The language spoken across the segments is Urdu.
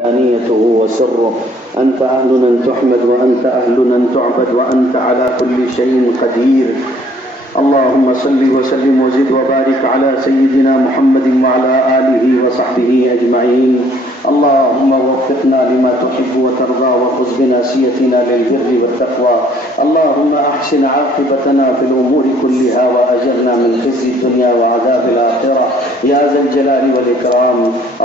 علانيته وسره. أنت أهل أن تحمد وأنت أهل أن تعبد وأنت على كل شيء قدير. اللهم صل وسلم وزد وبارك على سيدنا محمد وعلى آله وصحبه أجمعين. اللهم وفقنا لما تحب وترضى وخذ بناصيتنا للبر والتقوى. اللهم أحسن عاقبتنا في الأمور كلها وأجرنا من خزي الدنيا وعذاب الآخرة يا ذا الجلال والإكرام.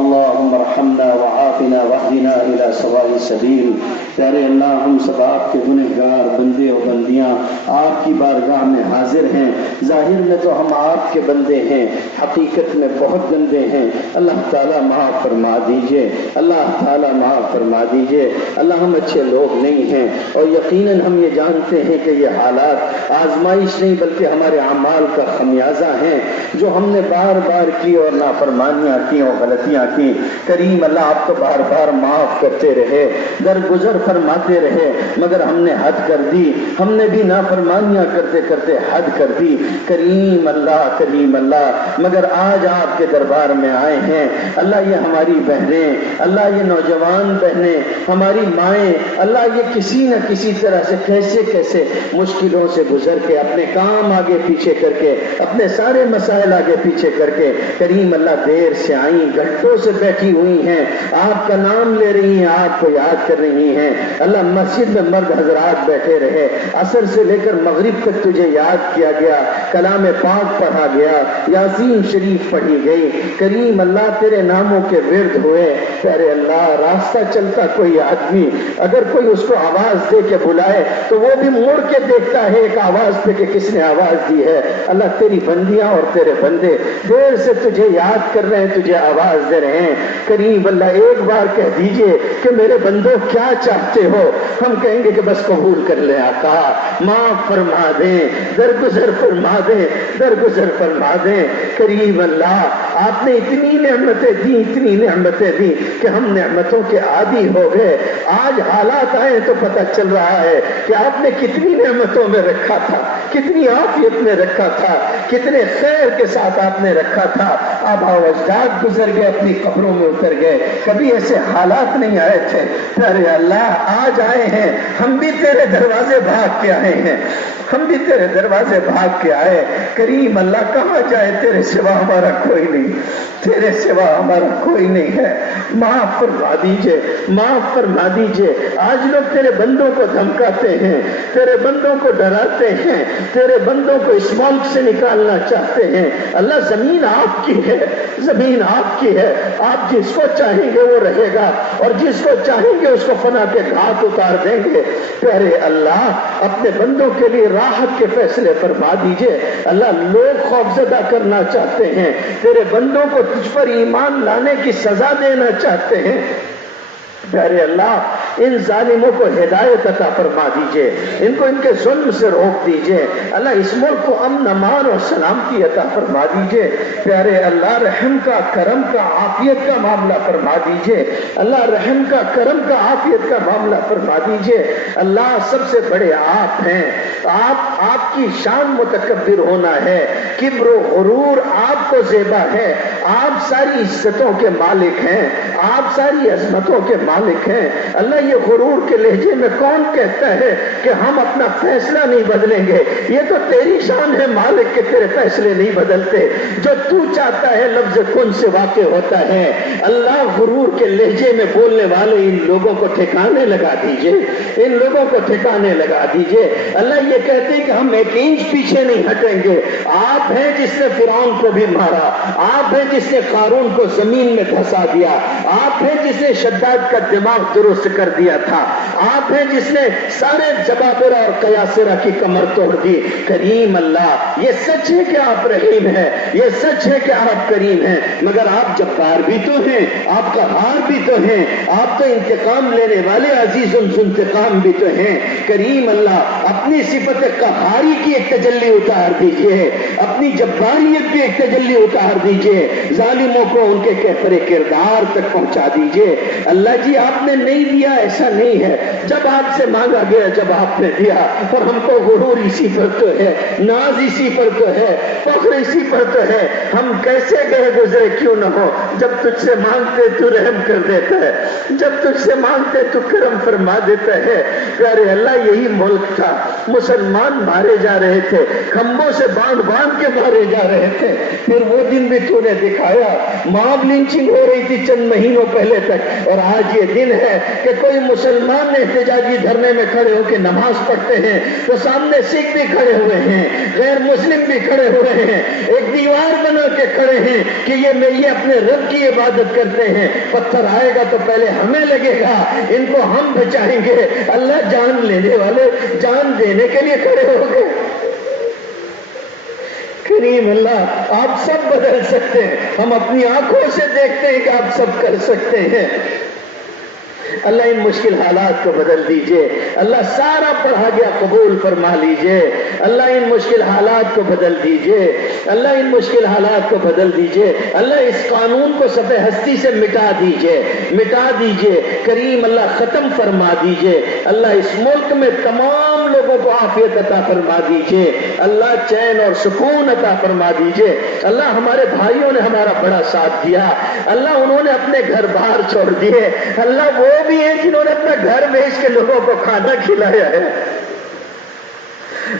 اللهم ارحمنا وعافنا واهدنا إلى سواء السبيل. پیارے اللہ، ہم سب آپ کے گنہگار بندے و بندیاں آپ کی بارگاہ میں حاضر ہیں. ظاہر میں تو ہم آپ کے بندے ہیں، حقیقت میں بہت گندے ہیں. اللہ تعالیٰ معاف فرما دیجئے، اللہ تعالیٰ معاف فرما دیجئے. اللہ، ہم اچھے لوگ نہیں ہیں، اور یقیناً ہم یہ جانتے ہیں کہ یہ حالات آزمائش نہیں بلکہ ہمارے اعمال کا خمیازہ ہیں جو ہم نے بار بار کی اور نافرمانیاں کی اور غلطیاں کی. کریم اللہ، آپ تو بار بار معاف کرتے رہے، درگزر فرماتے رہے، مگر ہم نے حد کر دی. ہم نے بھی نافرمانیاں کرتے کرتے حد کر دی. کریم اللہ، کریم اللہ، مگر آج آپ کے دربار میں آئے ہیں. اللہ، یہ ہماری بہنیں، اللہ یہ نوجوان بہنیں، ہماری مائیں، اللہ یہ کسی نہ کسی طرح سے کیسے کیسے مشکلوں سے گزر کے، اپنے کام آگے پیچھے کر کے، اپنے سارے مسائل آگے پیچھے کر کے، کریم اللہ دیر سے آئیں، گھنٹوں سے بیٹھی ہوئی ہیں، آپ کا نام لے رہی ہیں، آپ کو یاد کر رہی ہیں. اللہ، مسجد میں مرد حضرات بیٹھے رہے، عصر سے لے کر مغرب تک تجھے یاد کیا گیا، کلام پاک پڑھا گیا، یاسین شریف پڑھی گئی. کریم اللہ، تیرے ناموں کے ورد ہوئے. پیارے اللہ، راستہ چلتا کوئی آدمی اگر کوئی اس کو آواز دے کے بلائے تو وہ بھی مڑ کے دیکھتا ہے ایک آواز پہ کہ کس نے آواز دی ہے. اللہ، تیری بندیاں اور تیرے بندے دیر سے تجھے یاد کر رہے ہیں، تجھے آواز دے رہے ہیں. کریم اللہ، ایک بار کہہ دیجئے کہ میرے بندوں کیا چاہتے ہو؟ ہم کہیں گے کہ بس قبول کر لیں آقا، معاف فرما دیں، درگزر فرما دیں، درگزر فرما دیں. کریم اللہ، آپ نے اتنی نعمتیں دی، اتنی نعمتیں دی کہ ہم نعمتوں کے عادی ہو گئے. آج حالات آئے تو پتہ چل رہا ہے کہ آپ نے کتنی نعمتوں میں رکھا تھا، کتنی عافیت میں رکھا تھا، کتنے خیر کے ساتھ آپ نے رکھا تھا. آبا و اجداد گزر گئے، اپنی قبروں میں اتر گئے، کبھی ایسے حالات نہیں آئے تھے. ارے اللہ، آج آئے ہیں، ہم بھی تیرے دروازے بھاگ کے آئے ہیں، ہم بھی تیرے دروازے بھاگ کے آئے. کریم اللہ، کہاں جائے؟ تیرے سوا ہمارا کوئی نہیں، تیرے سوا ہمارا کوئی نہیں ہے. معاف فرما دیجئے، معاف فرما دیجئے. آج لوگ تیرے بندوں کو دھمکاتے ہیں، تیرے بندوں کو ڈراتے ہیں، تیرے بندوں کو اس ملک سے نکالنا چاہتے ہیں. اللہ، زمین آپ کی ہے، زمین آپ کی ہے. آپ جس کو چاہیں گے وہ رہے گا، اور جس کو چاہیں گے اس کو فنا کے گھاٹ اتار دیں گے. پیارے اللہ، اپنے بندوں کے لیے راحت کے فیصلے فرما دیجئے. اللہ، لوگ خوفزدہ کرنا چاہتے ہیں، تیرے بندوں کو تجھ پر ایمان لانے کی سزا دینا چاہتے ہیں. پیارے اللہ، ان ظالموں کو ہدایت عطا فرما دیجئے، ان کو ان کے ظلم سے روک دیجئے. اللہ، اس ملک کو امن امان اور سلامتی عطا فرما دیجئے. پیارے اللہ، رحم کا، کرم کا، عافیت کا معاملہ فرما دیجئے. اللہ، رحم کا، کرم کا، عافیت کا معاملہ فرما دیجئے. اللہ، سب سے بڑے آپ ہیں. آپ کی شان متکبر ہونا ہے، کبر و غرور آپ کو زیبا ہے. آپ ساری عزتوں کے مالک ہیں، آپ ساری عظمتوں کے مالک ہیں. اللہ، یہ غرور کے لہجے میں کون کہتا ہے کہ ہم اپنا فیصلہ نہیں بدلیں گے؟ یہ تو تیری شان ہے مالک کہ تیرے فیصلے نہیں بدلتے. جو تو چاہتا ہے لفظ کن سے واقع ہوتا ہے. اللہ، غرور کے لہجے میں بولنے والے ان لوگوں کو ٹھکانے لگا دیجئے، ان لوگوں کو ٹھکانے لگا دیجئے. اللہ، یہ کہتے ہیں کہ ہم ایک انچ پیچھے نہیں ہٹیں گے. آپ ہیں جس نے فرعون کو بھی مارا، آپ ہیں جس نے قارون کو زمین میں دھسا دیا، آپ ہیں جس نے شداد کا دماغ درست کر دیا تھا، آپ ہیں جس نے سارے جبابرہ اور قیاصرہ کی کمر توڑ دی. کریم اللہ، یہ سچ ہے کہ آپ رحیم ہیں، یہ سچ ہے کہ آپ کریم ہیں، مگر آپ جبار بھی تو ہیں، آپ قہار بھی تو ہیں، آپ تو انتقام لینے والے عزیز انتقام بھی تو ہیں. کریم اللہ، اپنی صفت قہاری کی ایک تجلی اتار دیجئے، اپنی جباریت کی ایک تجلی اتار دیجئے، ظالموں کو ان کے کیفر کردار تک پہنچا دیجئے۔ اللہ جی آپ نے نہیں دیا ایسا نہیں ہے، جب آپ سے مانگا گیا جب آپ نے دیا، اور ہم کو غرور اسی پر تو ہے، ناز اسی پر تو ہے، فخر اسی پر تو ہے، ہم کیسے گئے گزرے کیوں نہ ہو، جب تجھ سے مانگتے تو رحم کر دیتا ہے، جب تجھ سے مانگتے تو کرم فرما دیتا ہے۔ پیارے اللہ یہی ملک تھا، مسلمان مارے جا رہے تھے، کھمبوں سے باندھ باندھ کے مارے جا رہے تھے، پھر وہ دن بھی تو نے دکھایا، ماب لنچنگ ہو رہی تھی چند مہینوں پہلے تک، اور آج یہ دن ہے کہ کوئی مسلمان احتجاجی دھرنے میں کھڑے ہو کے نماز پڑھتے ہیں تو سامنے سکھ بھی کھڑے ہوئے ہیں، غیر مسلم بھی کھڑے ہوئے ہیں، ایک دیوار بنا کے کھڑے ہیں کہ یہ اپنے رب کی عبادت کرتے ہیں، پتھر آئے گا تو پہلے ہمیں لگے گا، ان کو ہم بچائیں گے۔ اللہ جان لینے والے جان دینے کے لیے کھڑے ہو گئے۔ کریم اللہ آپ سب بدل سکتے ہیں، ہم اپنی آنکھوں سے دیکھتے ہیں کہ آپ سب کر سکتے ہیں۔ اللہ ان مشکل حالات کو بدل دیجئے، اللہ سارا پڑھا گیا قبول فرما لیجئے، اللہ ان مشکل حالات کو بدل دیجئے، اللہ ان مشکل حالات کو بدل دیجئے، اللہ اس قانون کو صفحہ ہستی سے مٹا دیجئے، کریم اللہ ختم فرما دیجئے، اللہ اس ملک میں تمام لوگوں کو عافیت عطا فرما دیجئے، اللہ چین اور سکون عطا فرما دیجئے۔ اللہ ہمارے بھائیوں نے ہمارا بڑا ساتھ دیا، اللہ انہوں نے اپنے گھر باہر چھوڑ دیے، اللہ وہ بھی ہیں جنہوں نے اپنا گھر بیچ کے لوگوں کو کھانا کھلایا ہے،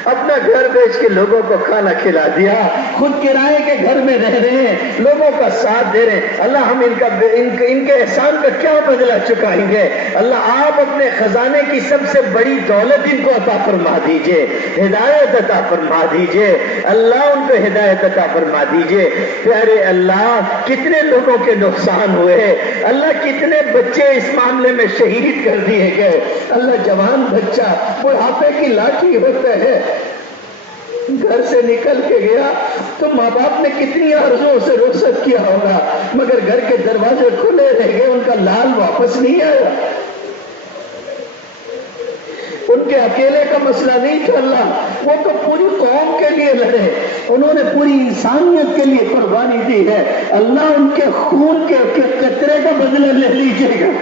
اپنا گھر بیچ کے لوگوں کو کھانا کھلا دیا، خود کرائے کے گھر میں رہ رہے ہیں، لوگوں کا ساتھ دے رہے ہیں۔ اللہ ہم ان کے احسان کا کیا بدلہ چکائیں گے؟ اللہ آپ اپنے خزانے کی سب سے بڑی دولت ان کو عطا فرما دیجئے، ہدایت عطا فرما دیجئے، اللہ ان کو ہدایت عطا فرما دیجئے۔ پیارے اللہ کتنے لوگوں کے نقصان ہوئے، اللہ کتنے بچے اس معاملے میں شہید کر دیے گئے، اللہ جوان بچہ بڑھاپے کی لاٹھی ہوتا ہے، گھر سے نکل کے گیا تو ماں باپ نے کتنی آرزوؤں سے رخصت کیا ہوگا، مگر گھر کے دروازے کھلے رہ گئے، ان کا لال واپس نہیں آیا۔ ان کے اکیلے کا مسئلہ نہیں تھا، اللہ وہ تو پوری قوم کے لیے لڑے، انہوں نے پوری انسانیت کے لیے قربانی دی ہے، اللہ ان کے خون کے قطرے کا بدلہ لے لیجیے گا۔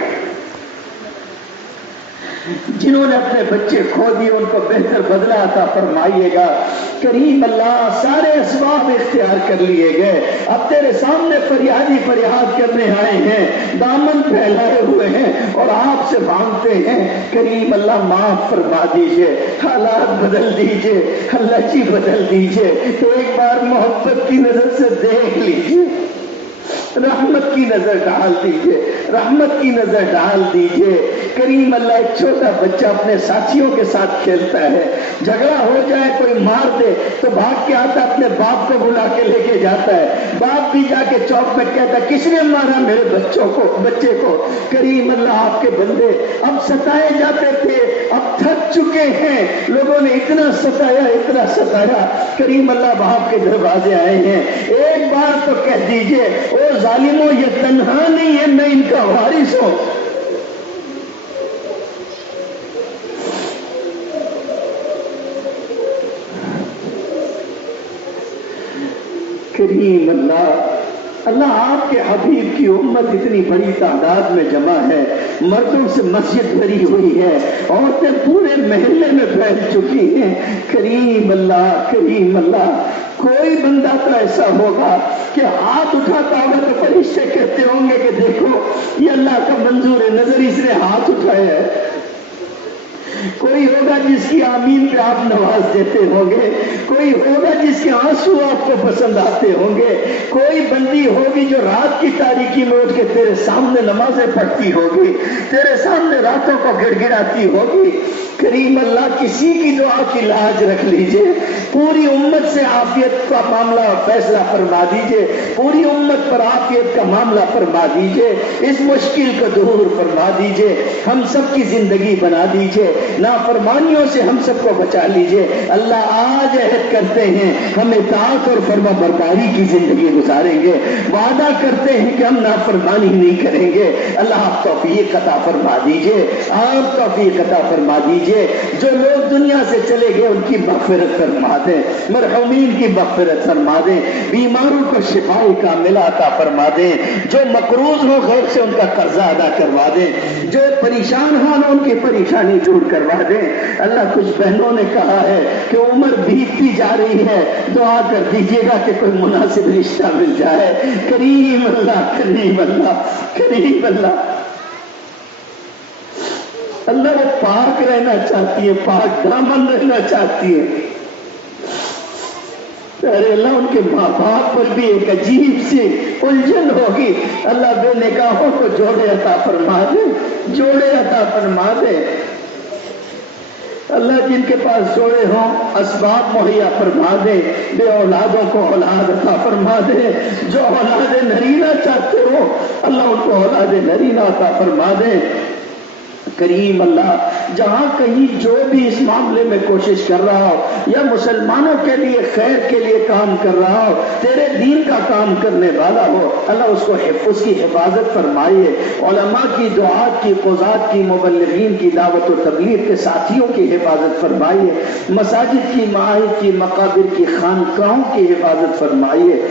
جنہوں نے اپنے بچے کھو دیے ان کو بہتر بدلہ عطا فرمائیے گا۔ کریم اللہ سارے اسباب اختیار کر لیے گئے، اب تیرے سامنے فریادی فریاد کرنے آئے ہیں، دامن پھیلائے ہوئے ہیں اور آپ سے مانگتے ہیں، کریم اللہ معاف فرما دیجئے، حالات بدل دیجئے، اللہ جی بدل دیجئے، ایک بار محبت کی نظر سے دیکھ لیجئے، رحمت کی نظر ڈال دیجئے، رحمت کی نظر ڈال دیجئے۔ کریم اللہ ایک چھوٹا بچہ اپنے ساتھیوں کے ساتھ کھیلتا ہے، جھگڑا ہو جائے کوئی مار دے تو بھاگ کے آتا اپنے باپ کو بلا کے لے کے جاتا ہے، باپ بھی جا کے چوک میں کہتا کس نے مارا میرے بچے کو؟ کریم اللہ آپ کے بندے اب ستائے جاتے تھے، اب تھک چکے ہیں، لوگوں نے اتنا ستایا، کریم اللہ باپ کے دروازے آئے ہیں، ایک بار تو کہہ دیجئے او ظالموں یہ تنہا نہیں ہے، میں ان کا وارث ہوں۔ کریم اللہ آپ کے حبیب کی امت اتنی بڑی تعداد میں جمع ہے، مردوں سے مسجد بھری ہوئی ہے، عورتیں پورے محلے میں پھیل چکی ہیں۔ کریم اللہ کوئی بندہ تو ایسا ہوگا کہ ہاتھ اٹھاتا ہوگا تو فرشتے کہتے ہوں گے کہ دیکھو یہ اللہ کا منظور نظر اس نے ہاتھ اٹھایا ہے۔ کوئی ہوگا جس کی آمین پہ آپ نواز دیتے ہوں گے، کوئی ہوگا جس کے آنسو آپ کو پسند آتے ہوں گے، کوئی بندی ہوگی جو رات کی تاریکی میں اٹھ کے تیرے سامنے نمازیں پڑھتی ہوگی، تیرے سامنے راتوں کو گڑ گڑاتی ہوگی۔ کریم اللہ کسی کی دعا کی لاج رکھ لیجئے، پوری امت سے عافیت کا معاملہ فیصلہ فرما دیجئے، پوری امت پر عافیت کا معاملہ فرما دیجئے، اس مشکل کو دور فرما دیجئے، ہم سب کی زندگی بنا دیجئے، نافرمانیوں سے ہم سب کو بچا لیجئے۔ اللہ آج عہد کرتے ہیں ہم اطاعت اور فرما برداری کی زندگی گزاریں گے، وعدہ کرتے ہیں کہ ہم نافرمانی نہیں کریں گے۔ اللہ آپ توفیق عطا فرما دیجئے، آپ توفیق عطا فرما دیجئے۔ جو لوگ دنیا سے چلے گئے ان کی مغفرت فرما دیں، مرحومین کی مغفرت فرما دیں، بیماروں کو شفاء کاملہ عطا فرما دیں، جو مقروض ہو غیر سے ان کا قرضہ ادا کروا دیں، جو پریشان ہوں ان کی پریشانی دور کروا دیں۔ اللہ کچھ بہنوں نے کہا ہے کہ عمر بیتتی جا رہی ہے، دعا کر دیجیے گا کہ کوئی مناسب رشتہ مل جائے۔ کریم اللہ، کریم اللہ، کریم اللہ۔ اللہ وہ پاک رہنا چاہتی ہے، پاک دامن رہنا چاہتی ہے۔ ارے اللہ ان کے ماں باپ پر بھی ایک عجیب سی الجھن ہوگی، اللہ بے نکاحوں کو جوڑے عطا فرما دے، جوڑے عطا فرما دے۔ اللہ جن کے پاس جوڑے ہوں اسباب مہیا فرما دے، بے اولادوں کو اولاد عطا فرما دے، جو اولاد نرینہ چاہتے ہو اللہ ان کو اولاد نرینہ عطا فرما دے۔ کریم اللہ، جہاں کہیں جو بھی اس معاملے میں کوشش کر رہا ہو یا مسلمانوں کے لیے خیر کے لیے کام کر رہا ہو، تیرے دین کا کام کرنے والا ہو، اللہ اس کو اس کی حفاظت فرمائیے۔ علماء کی، دعات کی، قضات کی، مبلغین کی، دعوت و تبلیغ کے ساتھیوں کی حفاظت فرمائیے، مساجد کی، معاہد کی، مقابر کی، خانقاہوں کی حفاظت فرمائیے۔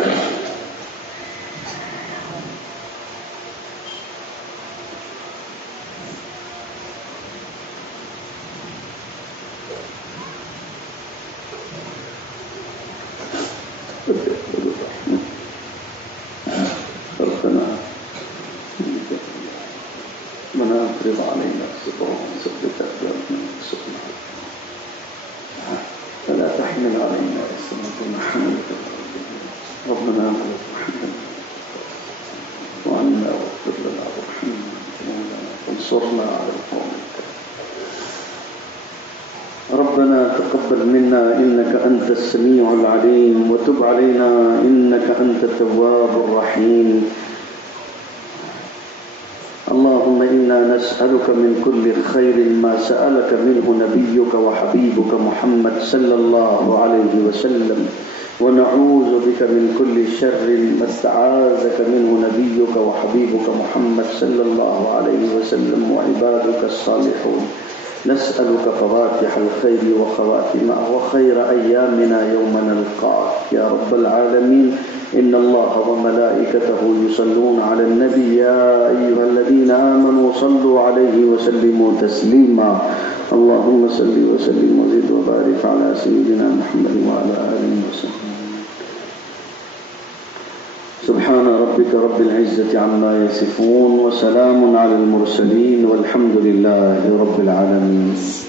ربنا تقبل منا إنك أنت السميع العليم وتب علينا إنك أنت التواب الرحيم اللهم إنا نسألك من كل خير ما سألك منه نبيك وحبيبك محمد صلى الله عليه وسلم ونعوذ بك من كل شر ما استعاذك منه نبيك وحبيبك محمد صلى الله عليه وسلم وعبادك الصالحون نسألك فواتح الخير وخواتمه وخير أيامنا يوم نلقاك يا رب العالمين إن الله وملائكته يصلون على النبي يا أيها الذين آمنوا صلوا عليه وسلموا تسليما اللهم صل وسلم وزد وبارك على سيدنا محمد وعلى آله وسلم سبحان ربك رب العزة عما يصفون وسلام على المرسلين والحمد لله رب العالمين